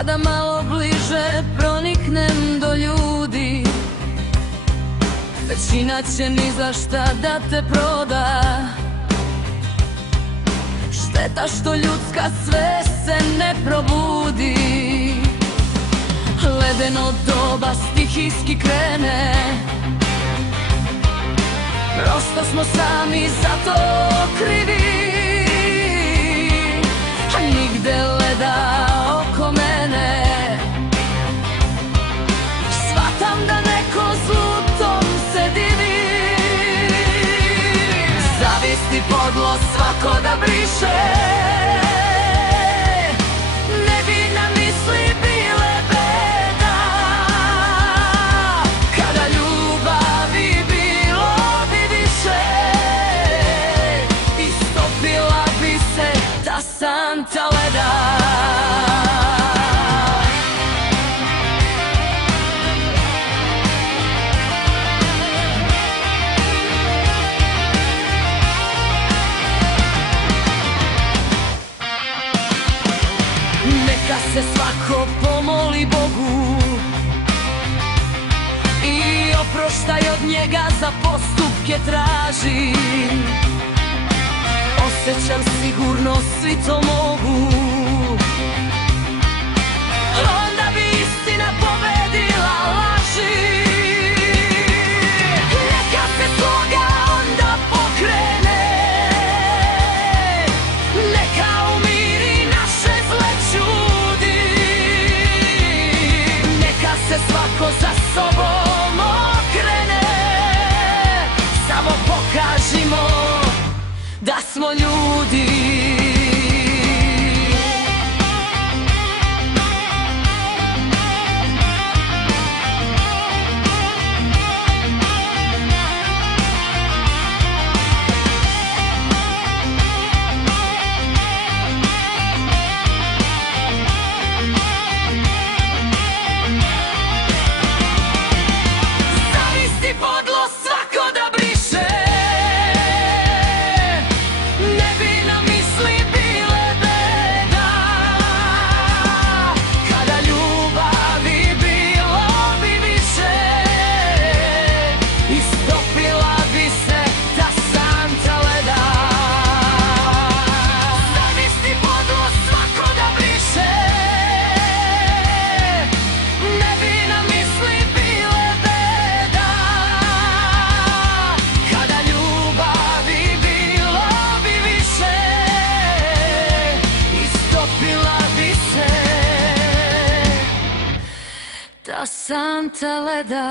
Kada malo bliže proniknem do ljudi, većina će ni za šta da te proda. Šteta što ljudska svest se ne probudi. Ledeno doba stihijski krene, prosto smo sami za to krivi. A nigde leda oko mene, shvatam da neko zlu tom se divi. Zavisti podlo svako da briše, ne bi nam misli bile beda. Kada ljubavi bilo bi više, istopila bi se ta santa leda. Neka se svako pomoli Bogu i oproštaj od njega za postupke traži. Osjećam sigurno svi to mogu, onda bi istina pobedila laži. Neka se sloga onda pokrene, neka umiri naše zle čudi. Neka se svako za sobom okrene, samo pokažimo da smo ljudi. Zavisti podlo svako da briše, ne bi nam misli bile beda. Kada ljubavi bilo bi više, istopila bi se ta santa leda. Zavisti podlo svako da briše, ne bi nam misli bile beda. Kada ljubavi bilo bi više, istopila bi se ta santa leda.